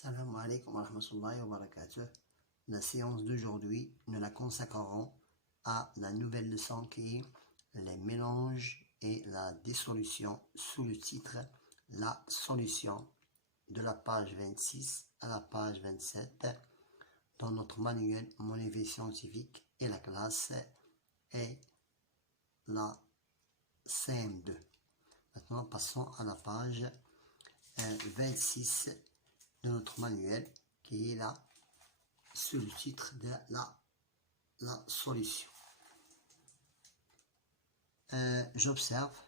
Salam alaikum wa rahmatullahi wa barakatuh. La séance d'aujourd'hui, nous la consacrerons à la nouvelle leçon qui est les mélanges et la dissolution sous le titre La solution de la page 26 à la page 27 dans notre manuel Mon éveil scientifique et la classe est la CM2. Maintenant, passons à la page 26 de notre manuel qui est là sous le titre de la solution. J'observe,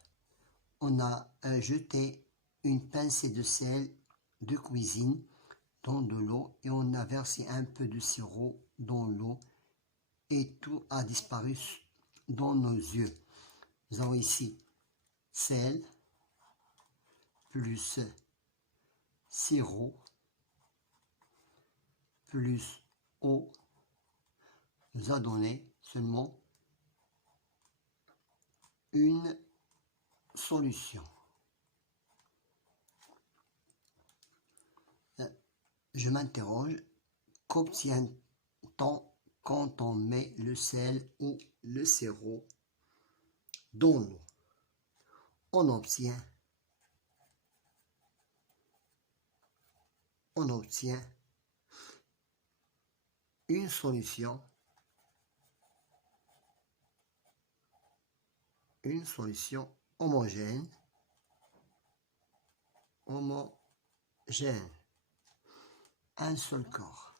on a jeté une pincée de sel de cuisine dans de l'eau et on a versé un peu de sirop dans l'eau et tout a disparu dans nos yeux. Nous avons ici sel plus sirop plus eau nous a donné seulement une solution. Je m'interroge, qu'obtient-on quand on met le sel ou le sirop dans l'eau? On obtient une solution homogène, un seul corps.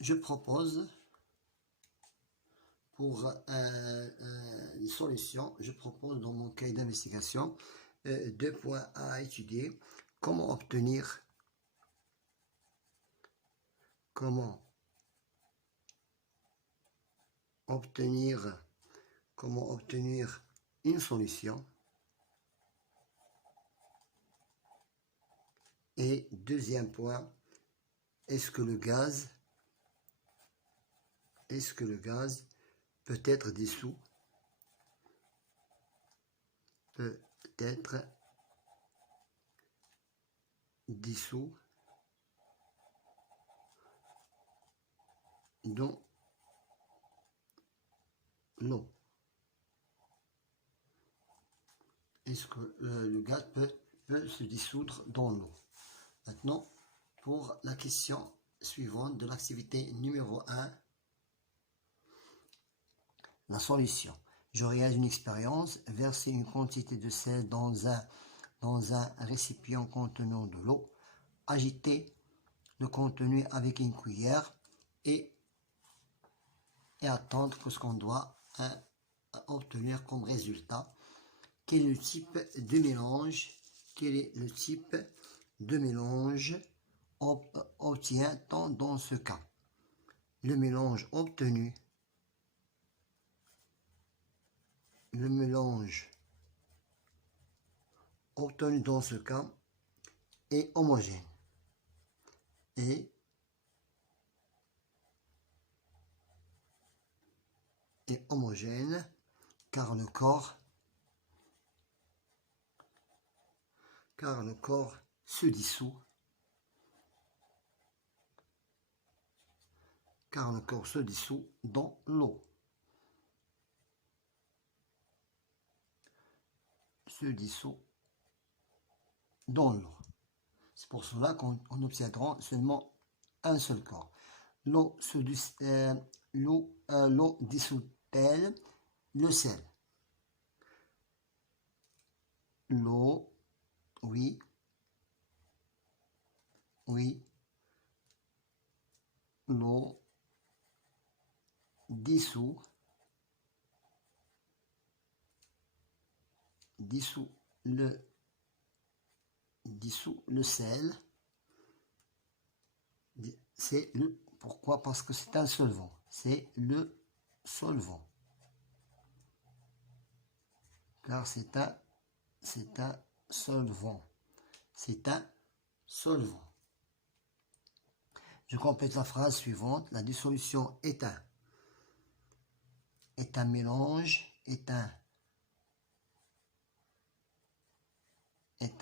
Je propose pour une solution, je propose dans mon cahier d'investigation 2 points à étudier. Comment obtenir une solution, et deuxième point, est-ce que le gaz peut être dissous dans l'eau? Est-ce que le gaz peut se dissoudre dans l'eau? Maintenant, pour la question suivante de l'activité numéro 1, la solution. Je réalise une expérience, verser une quantité de sel dans un récipient contenant de l'eau, agiter le contenu avec une cuillère et attendre que ce qu'on doit obtenir comme résultat. Quel est le type de mélange obtient-on dans ce cas? Le mélange obtenu dans ce cas est homogène. Car le corps se dissout. Dans l'eau. C'est pour cela qu'on obtiendra seulement un seul corps. L'eau dissout-elle le sel? L'eau, oui. L'eau dissout le sel. Pourquoi? Parce que c'est un solvant. C'est le solvant. Car c'est un solvant. Je complète la phrase suivante. La dissolution est un mélange est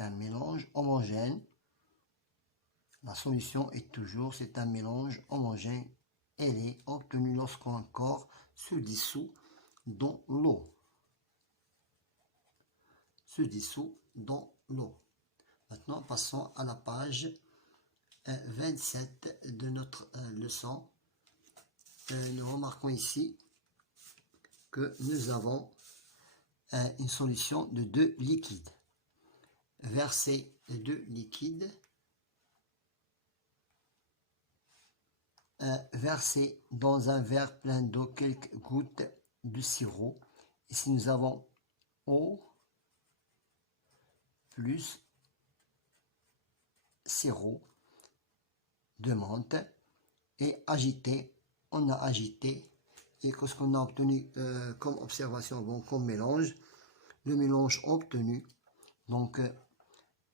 un mélange homogène. La solution est toujours, c'est un mélange homogène. Elle est obtenue lorsqu'un corps se dissout dans l'eau. Maintenant, passons à la page 27 de notre leçon. Nous remarquons ici que nous avons une solution de 2 liquides. Verser les 2 liquides. Verser dans un verre plein d'eau quelques gouttes de sirop. Ici, nous avons eau plus sirop de menthe et agiter. On a agité et qu'est-ce qu'on a obtenu comme observation, bon, comme mélange. Le mélange obtenu, donc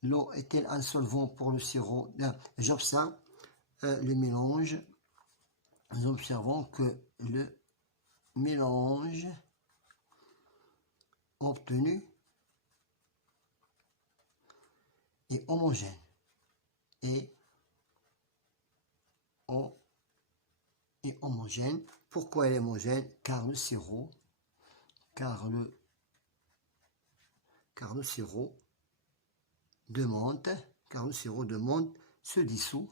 l'eau est-elle un solvant pour le sirop? J'observe le mélange. Nous observons que le mélange obtenu est homogène et homogène. Pourquoi elle est homogène? Car le sirop de menthe se dissout.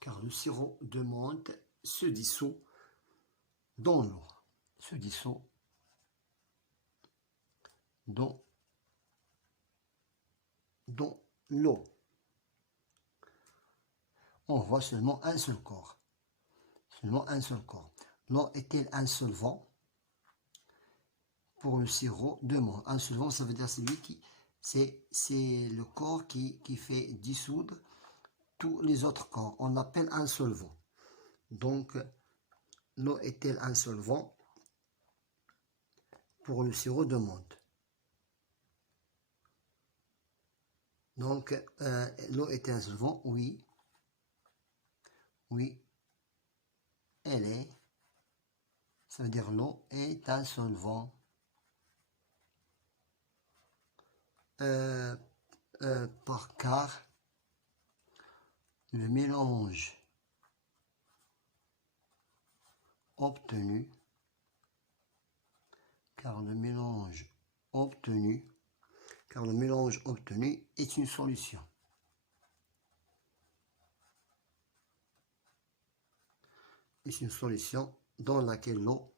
Car le sirop de menthe se dissout dans l'eau. Dans l'eau. On voit seulement un seul corps. L'eau est-elle un solvant pour le sirop de menthe? Un solvant, ça veut dire c'est le corps qui fait dissoudre tous les autres corps. On l'appelle un solvant. Donc, l'eau est-elle un solvant pour le sirop de menthe? Donc, l'eau est un solvant? Oui. Oui, elle est. Ça veut dire l'eau est un solvant. Car le mélange obtenu est une solution. C'est une solution dans laquelle l'eau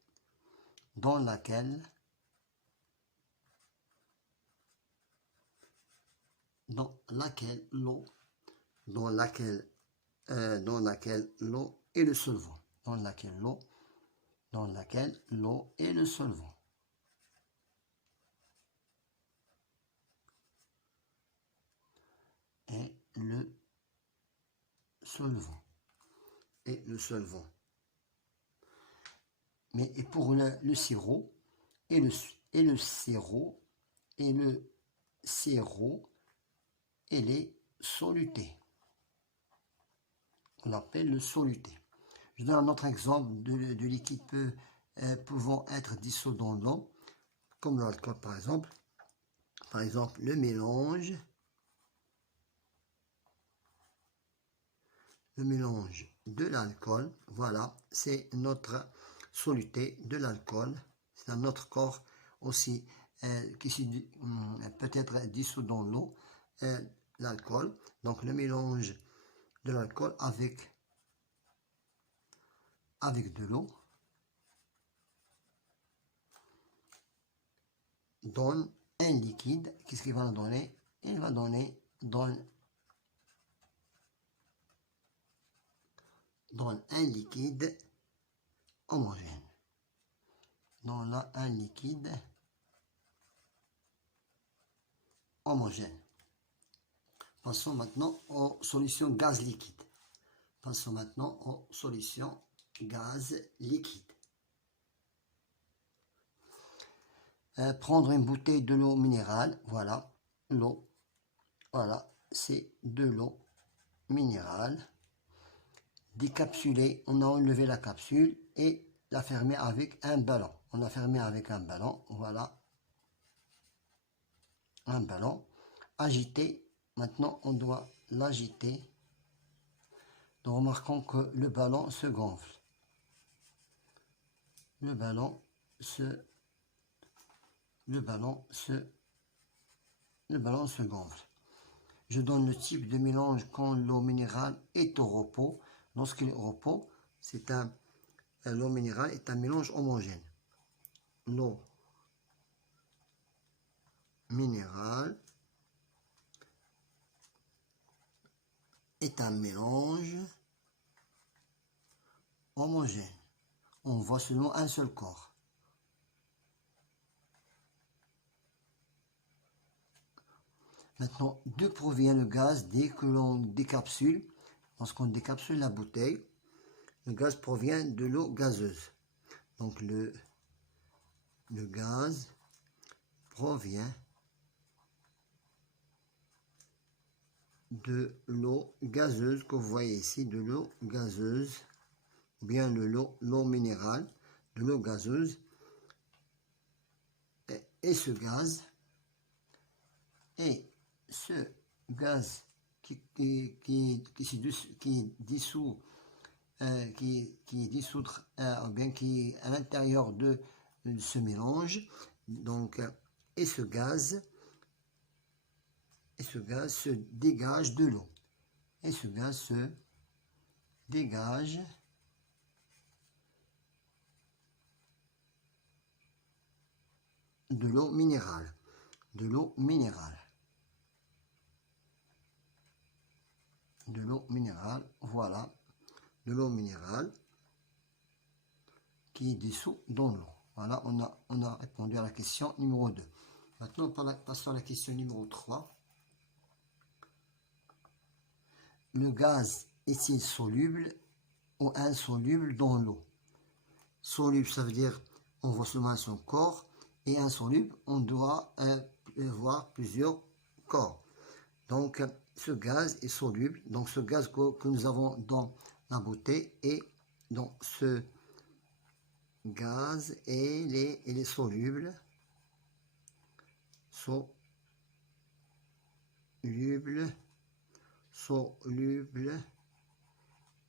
est le solvant. Dans laquelle l'eau est le solvant. Et le solvant. Mais et pour le sirop, le sirop, elle est solutée. On l'appelle le soluté. Je donne un autre exemple de liquide pouvant être dissous dans l'eau, comme l'alcool par exemple. Par exemple, le mélange de l'alcool, voilà, c'est notre soluté de l'alcool. C'est un autre corps aussi qui peut être dissous dans l'eau, l'alcool. Donc le mélange de l'alcool avec de l'eau donne un liquide. Qu'est-ce qu'il va donner? Il va donne un liquide homogène. Donne là un liquide homogène. Passons maintenant aux solutions gaz liquide. Prendre une bouteille de l'eau minérale, voilà, l'eau, voilà, c'est de l'eau minérale. Décapsuler, on a enlevé la capsule et l'a fermé avec un ballon. On l'a fermé avec un ballon. Voilà. Un ballon. Agité. Maintenant, on doit l'agiter. Donc, remarquons que le ballon se gonfle. Le ballon se gonfle. Je donne le type de mélange quand l'eau minérale est au repos. Lorsqu'il est au repos, l'eau minérale est un mélange homogène. L'eau minérale est un mélange homogène. On voit seulement un seul corps. Maintenant, d'où provient le gaz dès que l'on décapsule? Lorsqu'on décapsule la bouteille, le gaz provient de l'eau gazeuse. Donc le gaz provient de l'eau gazeuse que vous voyez ici, de l'eau gazeuse, bien l'eau minérale, de l'eau gazeuse. Et ce gaz qui dissout, bien qui est à l'intérieur de ce mélange, donc, et ce gaz se dégage de l'eau. Et ce gaz se dégage de l'eau minérale. De l'eau minérale. De l'eau minérale, voilà. De l'eau minérale qui est dissous dans l'eau. Voilà, on a répondu à la question numéro 2. Maintenant, passons à la question numéro 3. Le gaz est-il soluble ou insoluble dans l'eau? Soluble, ça veut dire on voit seulement son corps, et insoluble, on doit voir plusieurs corps. Donc, ce gaz est soluble. Donc, ce gaz que nous avons dans la bouteille, et donc ce gaz, il est soluble. Soluble.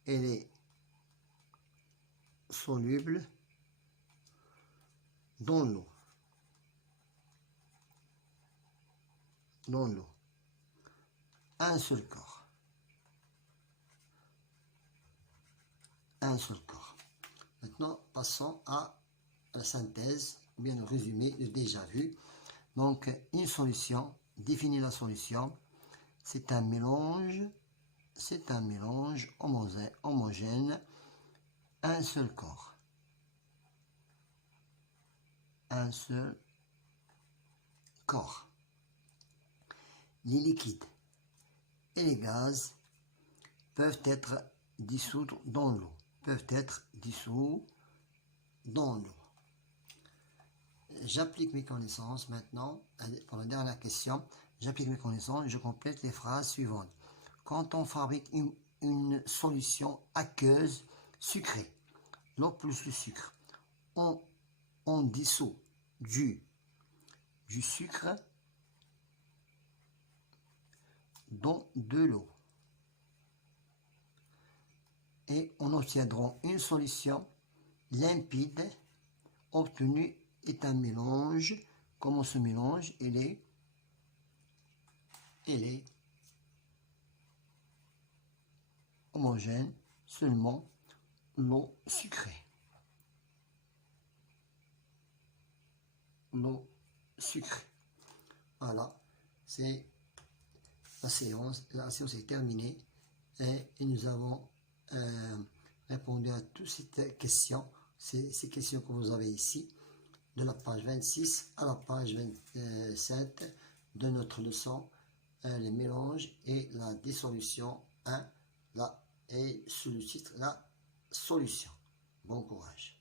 Elle est soluble dans l'eau. Dans l'eau. Un seul corps. Un seul corps. Maintenant, passons à la synthèse, bien le résumé, le déjà vu. Donc, une solution, définir la solution, c'est un mélange homogène, un seul corps. Un seul corps. Les liquides et les gaz peuvent être dissous dans l'eau. J'applique mes connaissances maintenant. Pour la dernière question, j'applique mes connaissances, je complète les phrases suivantes. Quand on fabrique une solution aqueuse sucrée, l'eau plus le sucre, on dissout du sucre dans de l'eau. Et on obtiendra une solution limpide. Obtenu est un mélange. Comment ce mélange? Il est homogène, seulement l'eau sucrée. L'eau sucrée. Voilà, c'est la séance. La séance est terminée et nous avons répondu à toutes ces questions. Ces questions que vous avez ici, de la page 26 à la page 27 de notre leçon, les mélanges et la dissolution 1, et sous le titre la solution. Bon courage.